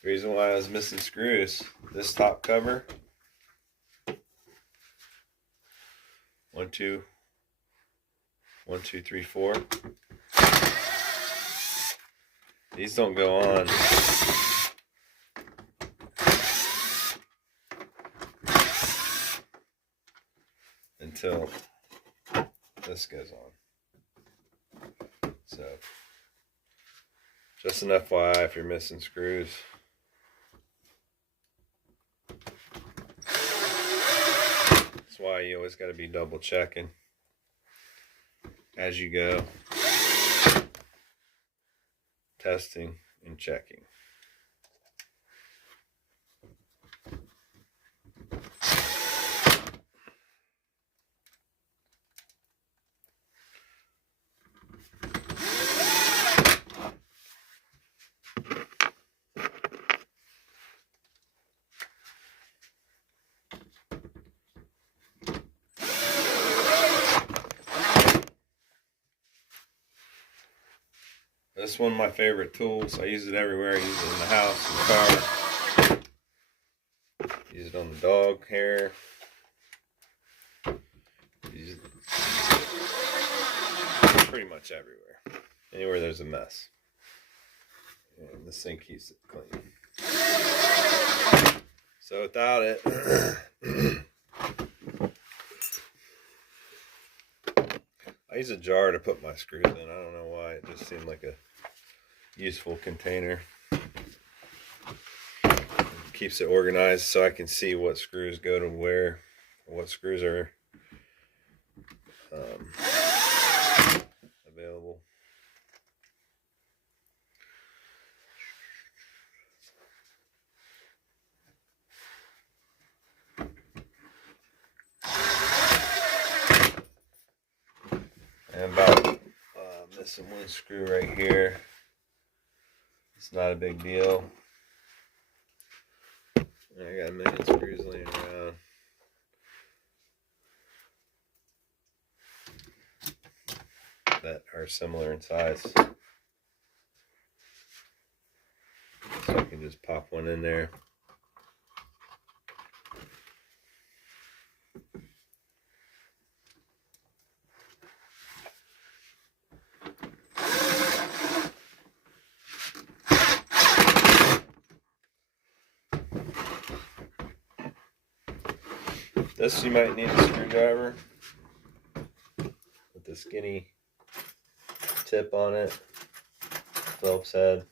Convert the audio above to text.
The reason why I was missing screws, this top cover, 1, 2, 1, 2, 3, 4. These don't go on until this goes on. So, just an FYI if you're missing screws. That's why you always got to be double checking as you go, testing and checking. This is one of my favorite tools. I use it everywhere. I use it in the house, in the car. Use it on the dog hair. Use it pretty much everywhere. Anywhere there's a mess. And this thing keeps it clean. So without it, I use a jar to put my screws in. I don't know why. It just seemed like a useful container. It keeps it organized so I can see what screws go to where, what screws are available. And about missing one screw right here. It's not a big deal. I got a million screws laying around. That are similar in size. So I can just pop one in there. This you might need a screwdriver with the skinny tip on it, Phillips head.